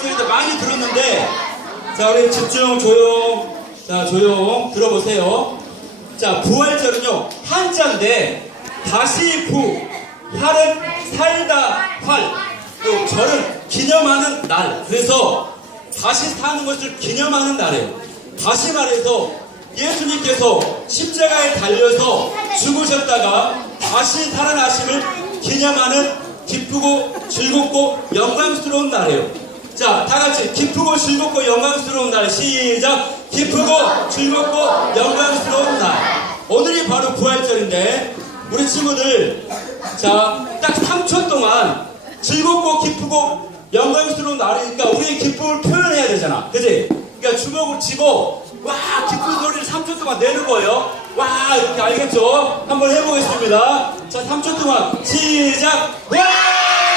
이제 많이 들었는데 자 우리 집중 조용. 자 조용. 들어보세요. 자 부활절은요 한자인데 다시 부 활은 살다 활또 절은 기념하는 날. 그래서 다시 사는 것을 기념하는 날이에요. 다시 말해서 예수님께서 십자가에 달려서 죽으셨다가 다시 살아나심을 기념하는 기쁘고 즐겁고 영광스러운 날이에요. 자, 다 같이 기쁘고 즐겁고 영광스러운 날 시작. 기쁘고 즐겁고 영광스러운 날. 오늘이 바로 부활절인데 우리 친구들 자, 딱 3초 동안 즐겁고 기쁘고 영광스러운 날이니까 우리의 기쁨을 표현해야 되잖아. 그지? 그러니까 주먹을 치고 와 기쁜 소리를 3초 동안 내는 거예요. 와 이렇게 알겠죠? 한번 해보겠습니다. 자 3초 동안 시작. 와!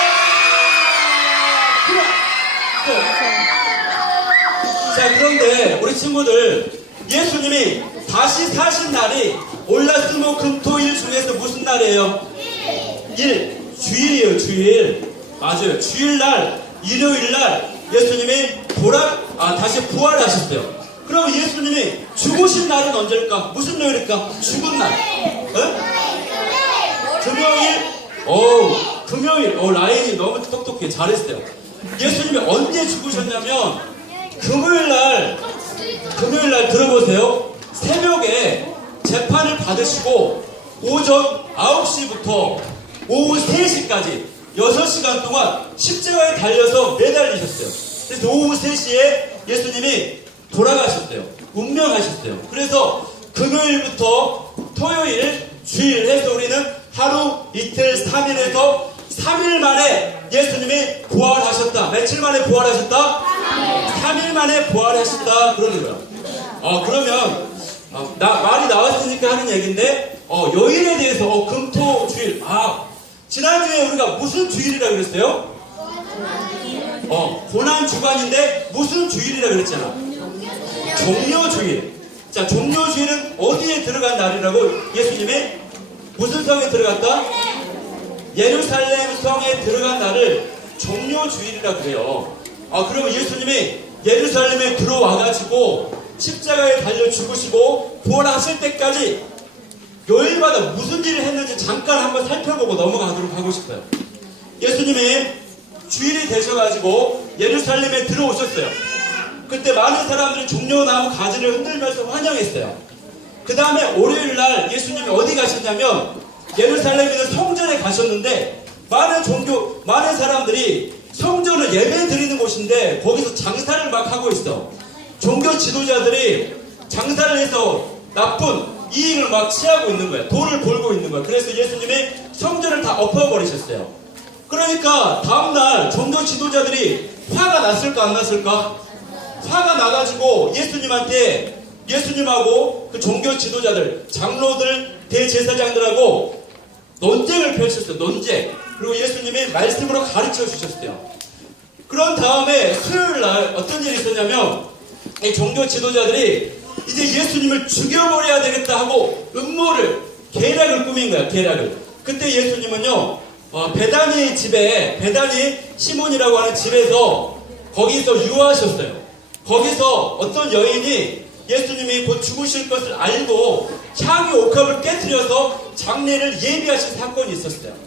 자 그런데 우리 친구들 예수님이 다시 사신 날이 올라스모 금토일 중에서 무슨 날이에요? 일. 주일이에요 주일. 맞아요. 주일날 일요일날 예수님이 돌아 아 다시 부활하셨어요. 그럼 예수님이 죽으신 날은 언제일까? 무슨 요일일까? 죽은 날. 어? 금요일? 오 금요일. 오 라인이 너무 똑똑해. 잘했어요. 예수님이 언제 죽으셨냐면 금요일 날 금요일 날 들어보세요 새벽에 재판을 받으시고 오전 9시부터 오후 3시까지 6시간 동안 십자가에 달려서 매달리셨어요. 그래서 오후 3시에 예수님이 돌아가셨어요. 운명하셨어요. 그래서 금요일부터 토요일, 주일 해서 우리는 하루, 이틀, 3일에서 3일 만에 예수님이 부활하셨다. 며칠 만에 부활하셨다? 3일 만에 부활하셨다. 그러는 거야. 어, 그러면 어, 나, 말이 나왔으니까 하는 얘기인데 어, 요일에 대해서 어, 금토 주일 아 지난주에 우리가 무슨 주일이라 그랬어요? 어 고난 주간인데 무슨 주일이라 그랬잖아 종료 주일 자 종료 주일은 어디에 들어간 날이라고 예수님의 무슨 성에 들어갔다? 예루살렘 성에 들어간 날을 종료 주일이라 그래요 아 그러면 예수님이 예루살렘에 들어와가지고 십자가에 달려 죽으시고 부활하실 때까지 요일마다 무슨 일을 했는지 잠깐 한번 살펴보고 넘어가도록 하고 싶어요. 예수님이 주일이 되셔가지고 예루살렘에 들어오셨어요. 그때 많은 사람들이 종려나무 가지를 흔들면서 환영했어요. 그 다음에 월요일 날 예수님이 어디 가셨냐면 예루살렘에 있는 성전에 가셨는데 많은 종교, 많은 사람들이 성전을 예배 드리는 곳인데 거기서 장사를 막 하고 있어. 종교 지도자들이 장사를 해서 나쁜 이익을 막 취하고 있는 거야. 돈을 벌고 있는 거야. 그래서 예수님이 성전을 다 엎어버리셨어요. 그러니까 다음날 종교 지도자들이 화가 났을까 안 났을까? 화가 나가지고 예수님한테 예수님하고 그 종교 지도자들, 장로들, 대제사장들하고 논쟁을 펼쳤어요. 논쟁. 그리고 예수님이 말씀으로 가르쳐 주셨어요. 그런 다음에 수요일 날 어떤 일이 있었냐면 이 종교 지도자들이 이제 예수님을 죽여버려야 되겠다 하고 음모를 계략을 꾸민 거야 계략을. 그때 예수님은요 어, 베다니 집에 베다니 시몬이라고 하는 집에서 거기서 유하셨어요. 거기서 어떤 여인이 예수님이 곧 죽으실 것을 알고 향유 옥합을 깨뜨려서 장례를 예비하신 사건이 있었어요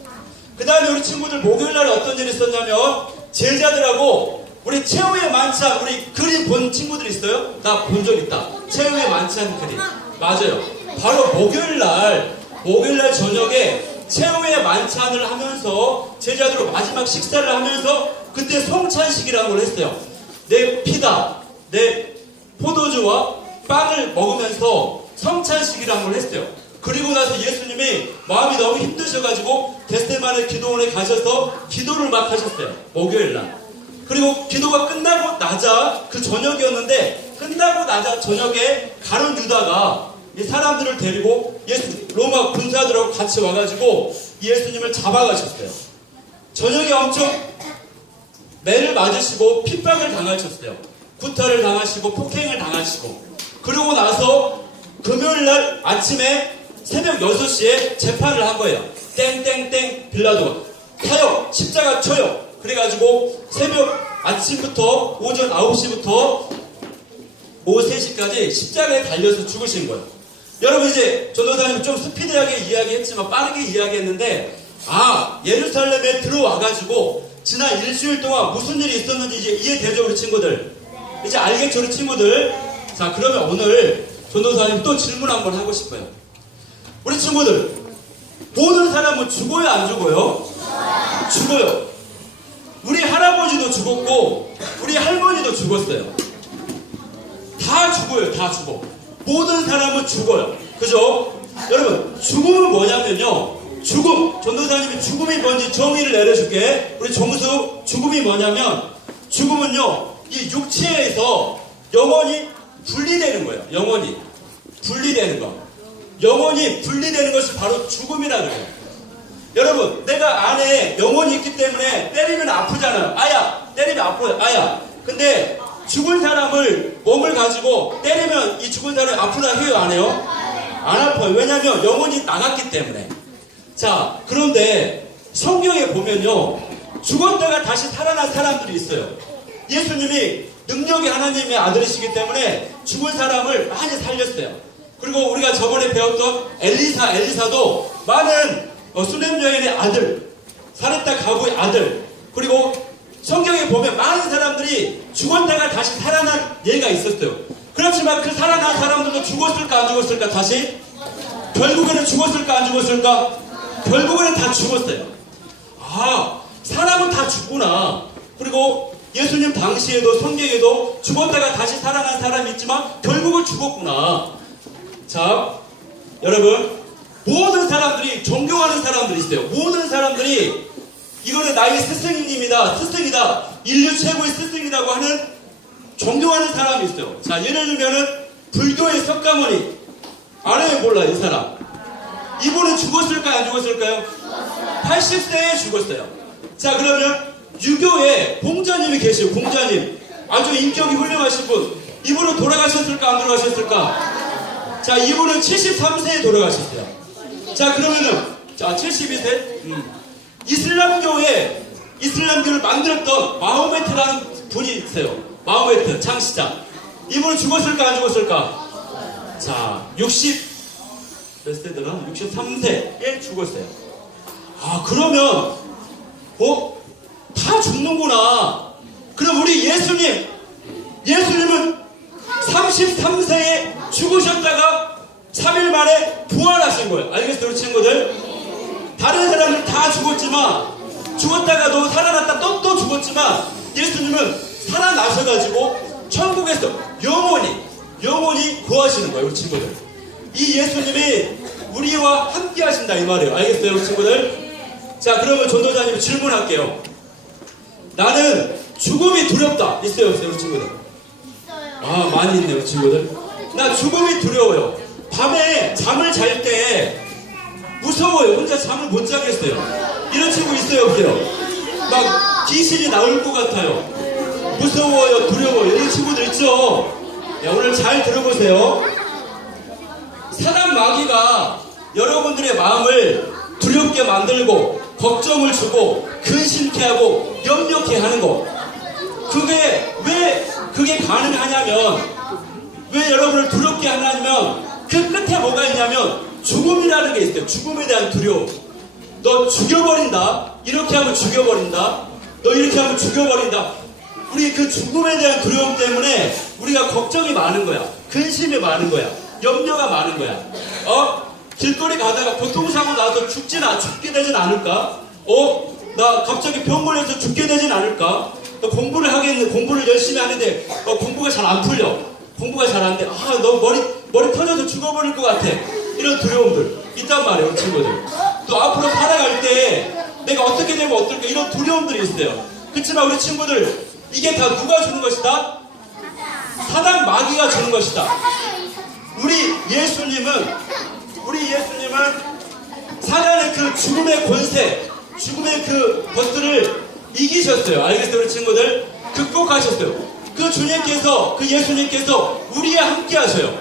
그 다음에 우리 친구들 목요일 날 어떤 일이 있었냐면 제자들하고 우리 최후의 만찬 우리 그림 본 친구들 있어요? 나 본 적 있다. 최후의 만찬 그림. 맞아요. 바로 목요일 날 목요일 날 저녁에 최후의 만찬을 하면서 제자들로 마지막 식사를 하면서 그때 성찬식이라는 걸 했어요. 내 피다, 내 포도주와 빵을 먹으면서 성찬식이라는 걸 했어요. 그리고 나서 예수님이 마음이 너무 힘드셔가지고 데스테만의 기도원에 가셔서 기도를 막 하셨어요. 목요일날. 그리고 기도가 끝나고 나자 그 저녁이었는데 끝나고 나자 저녁에 가론 유다가 이 사람들을 데리고 예수 로마 군사들하고 같이 와가지고 예수님을 잡아가셨어요. 저녁에 엄청 매를 맞으시고 핍박을 당하셨어요. 구타를 당하시고 폭행을 당하시고 그러고 나서 금요일 날 아침에 새벽 6시에 재판을 한 거예요. 땡땡땡 빌라도가 타요 십자가 쳐요. 그래가지고 새벽 아침부터 오전 9시부터 오후 3시까지 십자가에 달려서 죽으신 거예요. 여러분 이제 전도사님 좀 스피드하게 이야기했지만 빠르게 이야기했는데 아 예루살렘에 들어와가지고 지난 일주일 동안 무슨 일이 있었는지 이제 이해되죠 우리 친구들 이제 알겠죠 우리 친구들 자 그러면 오늘 전도사님 또 질문 한번 하고 싶어요 우리 친구들 모든 사람은 죽어요 안 죽어요? 죽어요. 우리 할아버지도 죽었고 우리 할머니도 죽었어요. 다 죽어요 다 죽어. 모든 사람은 죽어요. 그죠? 여러분 죽음은 뭐냐면요. 죽음 전도사님이 죽음이 뭔지 정의를 내려줄게. 우리 정수 죽음이 뭐냐면 죽음은요 이 육체에서 영원히 분리되는 거예요. 영원히 분리되는 거 영원히 분리되는 것이 바로 죽음이라 그래요. 여러분 내가 안에 영혼이 있기 때문에 때리면 아프잖아요. 아야 때리면 아파요 아야. 근데 죽은 사람을 몸을 가지고 때리면 이 죽은 사람이 아프다 해요 안 해요? 안 아파요. 왜냐하면 영혼이 나갔기 때문에. 자 그런데 성경에 보면요. 죽었다가 다시 살아난 사람들이 있어요. 예수님이 능력이 하나님의 아들이시기 때문에 죽은 사람을 많이 살렸어요 그리고 우리가 저번에 배웠던 엘리사 엘리사도 많은 어, 수냄 여인의 아들 사렙다 가부의 아들 그리고 성경에 보면 많은 사람들이 죽었다가 다시 살아난 예가 있었어요. 그렇지만 그 살아난 사람들도 죽었을까 안 죽었을까 다시? 결국에는 죽었을까 안 죽었을까? 결국에는 다 죽었어요. 아 사람은 다 죽구나. 그리고 예수님 당시에도 성경에도 죽었다가 다시 살아난 사람이 있지만 결국은 죽었구나 자 여러분 모든 사람들이 존경하는 사람들이 있어요. 모든 사람들이 이거는 나의 스승님이다 스승이다 인류 최고의 스승이라고 하는 존경하는 사람이 있어요. 자 예를 들면은 불교의 석가모니. 알아요 몰라요 이 사람. 이분은 죽었을까요 안 죽었을까요? 80세에 죽었어요. 자 그러면 유교에 공자님이 계세요 공자님. 아주 인격이 훌륭하신 분. 이분은 돌아가셨을까 안 돌아가셨을까 자 이분은 73세에 돌아가셨어요. 자 그러면은 자 72세? 음. 이슬람교에 이슬람교를 만들었던 마호메트라는 분이 있어요. 마호메트 창시자 이분은 죽었을까 안 죽었을까? 자 60 몇 세더라 63세에 죽었어요. 아 그러면 어? 다 죽는구나. 그럼 우리 예수님 예수님은 33세에 죽으셨다가 3일 만에 부활하신 거예요. 알겠어요 친구들? 다른 사람들 다 죽었지만 죽었다가도 살아났다 또, 또 죽었지만 예수님은 살아나셔가지고 천국에서 영원히 영원히 구하시는 거예요 우리 친구들. 이 예수님이 우리와 함께 하신다 이 말이에요. 알겠어요 우리 친구들? 자 그러면 전도자님 질문할게요. 나는 죽음이 두렵다. 있어요 없어요 우리 친구들? 아 많이 있네요 우리 친구들 나 죽음이 두려워요. 밤에 잠을 잘 때 무서워요. 혼자 잠을 못 자겠어요. 이런 친구 있어요 없어요? 막 귀신이 나올 것 같아요. 무서워요 두려워요. 이런 친구들 있죠? 야, 오늘 잘 들어보세요. 사단 마귀가 여러분들의 마음을 두렵게 만들고 걱정을 주고 근심케 하고 염려케 하는 거. 그게 왜 그게 가능하냐면 왜 여러분을 두렵게 하냐면 그 끝에 뭐가 있냐면 죽음이라는 게 있어요. 죽음에 대한 두려움. 너 죽여버린다. 이렇게 하면 죽여버린다. 너 이렇게 하면 죽여버린다. 우리 그 죽음에 대한 두려움 때문에 우리가 걱정이 많은 거야. 근심이 많은 거야. 염려가 많은 거야. 어? 길거리 가다가 교통사고 나서 죽진 않, 죽게 되진 않을까? 어? 나 갑자기 병 걸려서 죽게 되진 않을까? 너 공부를 하겠는데 공부를 열심히 하는데 어, 공부가 잘 안 풀려 공부가 잘안 돼. 아, 너 머리 머리 터져서 죽어버릴 것 같아. 이런 두려움들 있단 말이에요, 친구들. 또 앞으로 살아갈 때 내가 어떻게 되면 어떨까 이런 두려움들이 있어요. 그렇지만 우리 친구들 이게 다 누가 주는 것이다? 사단 마귀가 주는 것이다. 우리 예수님은 우리 예수님은 사단의 그 죽음의 권세, 죽음의 그 것들을 이기셨어요. 알겠어요, 우리 친구들? 극복하셨어요. 그 주님께서, 그 예수님께서 우리와 함께 하셔요.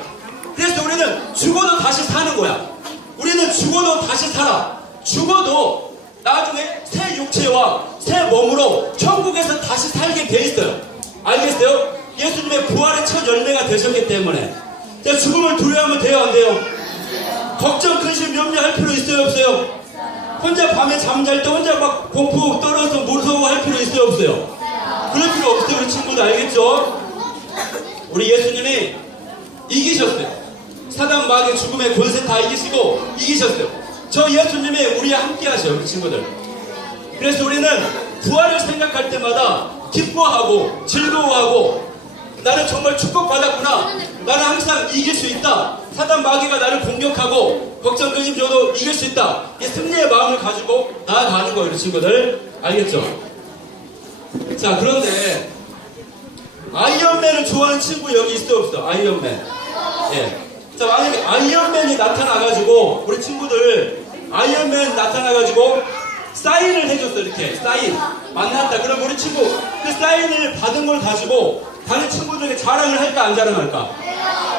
그래서 우리는 죽어도 다시 사는 거야. 우리는 죽어도 다시 살아. 죽어도 나중에 새 육체와 새 몸으로 천국에서 다시 살게 돼 있어요. 알겠어요? 예수님의 부활의 첫 열매가 되셨기 때문에. 자, 죽음을 두려워하면 돼요, 안 돼요? 걱정, 근심, 염려할 필요 있어요, 없어요? 혼자 밤에 잠잘 때 혼자 막 공포 떨어서 무서워할 필요 있어요, 없어요? 그럴 필요 없어요, 우리 친구들 알겠죠? 우리 예수님이 이기셨어요. 사단 마귀 죽음의 권세 다 이기시고 이기셨어요. 저 예수님이 우리와 함께 하셔요, 우리 친구들. 그래서 우리는 부활을 생각할 때마다 기뻐하고 즐거워하고 나는 정말 축복받았구나. 나는 항상 이길 수 있다. 사단 마귀가 나를 공격하고 걱정 근심 줘도 이길 수 있다. 이 승리의 마음을 가지고 나아가는 거예요, 우리 친구들. 알겠죠? 자, 그런데 아이언맨을 좋아하는 친구 여기 있어 없어? 아이언맨. 예. 자, 만약에 아이언맨이 나타나가지고, 우리 친구들, 아이언맨 나타나가지고, 사인을 해줬어, 이렇게. 사인. 만났다. 그럼 우리 친구, 그 사인을 받은 걸 가지고, 다른 친구들에게 자랑을 할까, 안 자랑할까?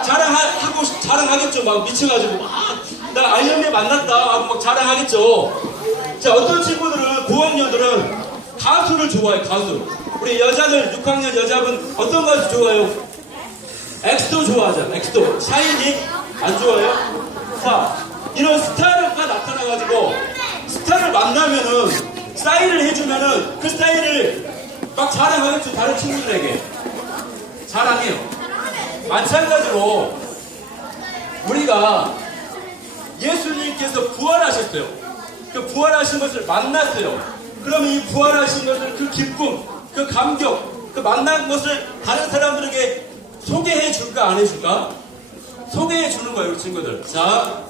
자랑하고, 싶- 자랑하겠죠. 막 미쳐가지고, 막, 나 아이언맨 만났다. 하고 막 자랑하겠죠. 자, 어떤 친구들은, 고학년들은 가수를 좋아해, 가수. 우리 여자들, 6학년 여자분, 어떤 가수 좋아해요? 엑스도 좋아하잖아. 엑스도. 샤이니 안 좋아해요? 자, 이런 스타가 나타나가지고 스타를 만나면은 사인을 해주면은 그 사인을 막 자랑하겠죠. 다른 친구들에게. 자랑해요. 마찬가지로 우리가 예수님께서 부활하셨어요. 그 부활하신 것을 만났어요. 그러면 이 부활하신 것을 그 기쁨, 그 감격, 그 만난 것을 다른 사람들에게 소개해 줄까 안 해줄까? 소개해 주는 거예요, 우리 친구들. 자,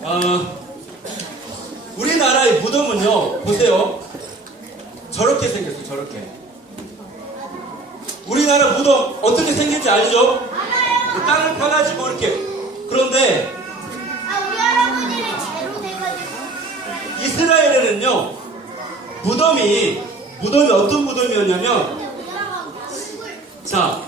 어, 우리나라의 무덤은요, 보세요. 저렇게 생겼어요, 저렇게. 우리나라 무덤 어떻게 생긴지 알죠? 그 땅을 파가지고 이렇게. 그런데 무덤이, 무덤이 어떤 무덤이었냐면. 자,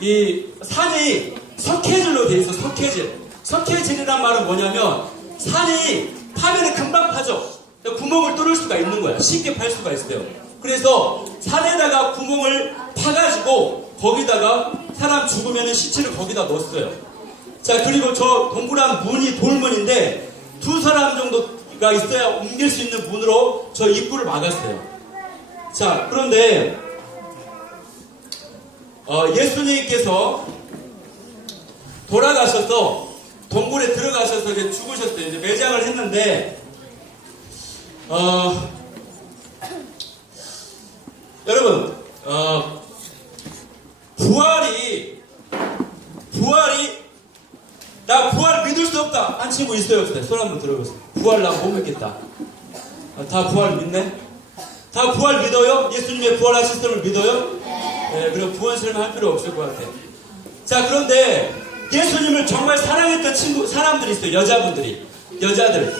이 산이 석회질로 돼 있어, 석회질. 석회질이란 말은 뭐냐면, 산이 파면은 금방 파죠. 그러니까 구멍을 뚫을 수가 있는 거야. 쉽게 팔 수가 있어요. 그래서 산에다가 구멍을 파가지고, 거기다가 사람 죽으면 시체를 거기다 넣었어요. 자, 그리고 저 동그란 문이 돌문인데, 두 사람 정도 가 있어야 옮길 수 있는 문으로 저 입구를 막았어요. 자, 그런데, 어, 예수님께서 돌아가셔서 동굴에 들어가셔서 이제 죽으셨어요. 이제 매장을 했는데 어, 여러분 어, 부활이 부활이 나 부활 믿을 수 없다 한 친구 있어요 없어요? 손 한번 들어보세요. 부활 나 못 믿겠다. 아, 다 부활 믿네? 다 부활 믿어요? 예수님의 부활하신 을 믿어요? 네, 그럼 부활 설명 할 필요 없을 것 같아요. 자, 그런데 예수님을 정말 사랑했던 친구, 사람들이 있어요. 여자분들이. 여자들.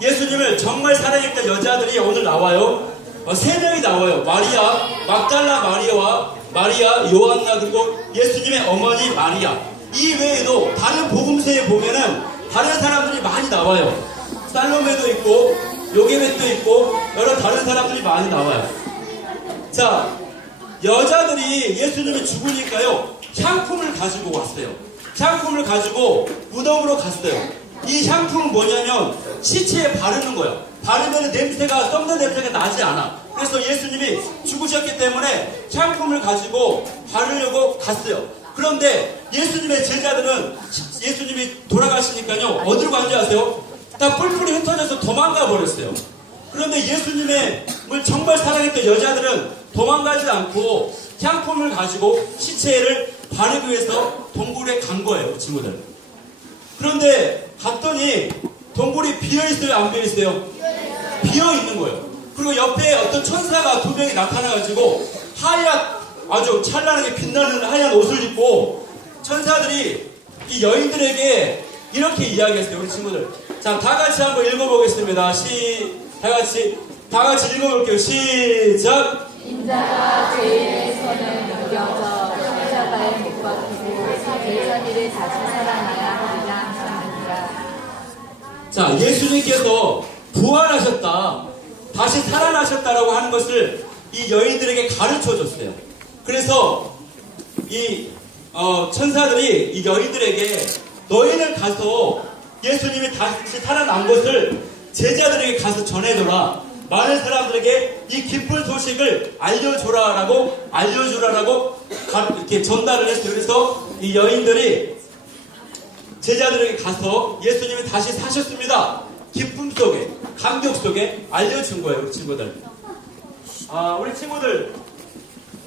예수님을 정말 사랑했던 여자들이 오늘 나와요. 어, 세 명이 나와요. 마리아, 막달라 마리아와 마리아, 요한나, 그리고 예수님의 어머니 마리아. 이 외에도 다른 복음서에 보면은 다른 사람들이 많이 나와요. 살로메도 있고, 요게벳도 있고, 여러 다른 사람들이 많이 나와요. 자, 여자들이 예수님이 죽으니까요, 향품을 가지고 왔어요. 향품을 가지고 무덤으로 갔어요. 이 향품은 뭐냐면 시체에 바르는 거예요. 바르면 냄새가 썩는 냄새가 나지 않아. 그래서 예수님이 죽으셨기 때문에 향품을 가지고 바르려고 갔어요. 그런데 예수님의 제자들은 예수님이 돌아가시니까요, 어디로 간지 아세요? 다 뿔뿔이 흩어져서 도망가 버렸어요. 그런데 예수님의 을 정말 사랑했던 여자들은 도망가지 않고 향품을 가지고 시체를 바르기 위해서 동굴에 간 거예요, 친구들. 그런데 갔더니 동굴이 비어 있어요, 안 비어 있어요? 비어 있는 거예요. 그리고 옆에 어떤 천사가 두 명이 나타나가지고 하얗 아주 찬란하게 빛나는 하얀 옷을 입고 천사들이 이 여인들에게 이렇게 이야기했어요, 우리 친구들. 자, 다 같이 한번 읽어보겠습니다. 시, 다 같이, 다 같이 읽어볼게요. 시작! 인자가 죄인의 손을 넘겨져 십자가에 못 박히고 제자들을 다시 살아나야 하리라 하느니라 자, 예수님께서 부활하셨다, 다시 살아나셨다라고 하는 것을 이 여인들에게 가르쳐 줬어요. 그래서 이 어, 천사들이 이 여인들에게 너희는 가서 예수님이 다시 살아난 것을 제자들에게 가서 전해줘라. 많은 사람들에게 이 기쁜 소식을 알려줘라라고 알려주라라고 가- 이렇게 전달을 했어요. 그래서 이 여인들이 제자들에게 가서 예수님이 다시 사셨습니다. 기쁨 속에, 감격 속에 알려준 거예요, 친구들. 아, 우리 친구들,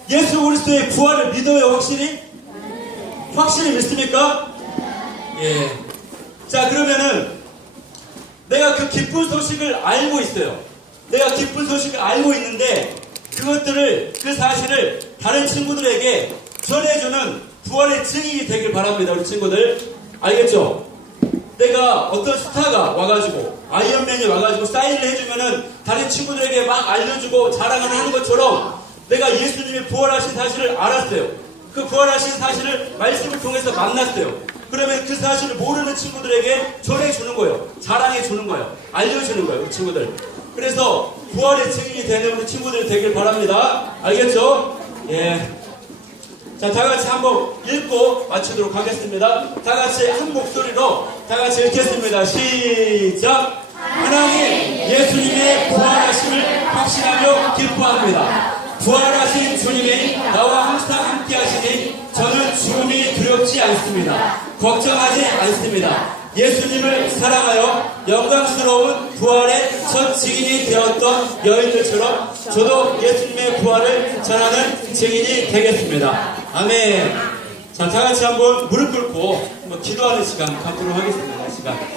예수 그리스도의 부활을 믿어요, 확실히? 확실히 믿습니까? 예. 자, 그러면은, 내가 그 기쁜 소식을 알고 있어요. 내가 기쁜 소식을 알고 있는데, 그것들을, 그 사실을 다른 친구들에게 전해주는 부활의 증인이 되길 바랍니다, 우리 친구들. 알겠죠? 내가 어떤 스타가 와가지고 아이언맨이 와가지고 사인을 해주면은 다른 친구들에게 막 알려주고 자랑을 하는 것처럼 내가 예수님이 부활하신 사실을 알았어요. 그 부활하신 사실을 말씀을 통해서 만났어요. 그러면 그 사실을 모르는 친구들에게 전해 주는 거예요. 자랑해 주는 거예요. 알려주는 거예요. 우리 친구들. 그래서 부활의 증인이 되는 우리 친구들이 되길 바랍니다. 알겠죠? 예. 자, 다 같이 한번 읽고 마치도록 하겠습니다. 다 같이 한 목소리로 다 같이 읽겠습니다. 시작! 하나님, 예수님의 부활하심을 확신하며 기뻐합니다. 부활하신 주님이 나와 항상 함께 하시니 저는 죽음이 두렵지 않습니다. 걱정하지 않습니다. 예수님을 사랑하여 영광스러운 부활의 첫 증인이 되었던 여인들처럼 저도 예수님의 부활을 전하는 증인이 되겠습니다. 아멘. 자, 다 같이 한번 무릎 꿇고 기도하는 시간 갖도록 하겠습니다. 시간.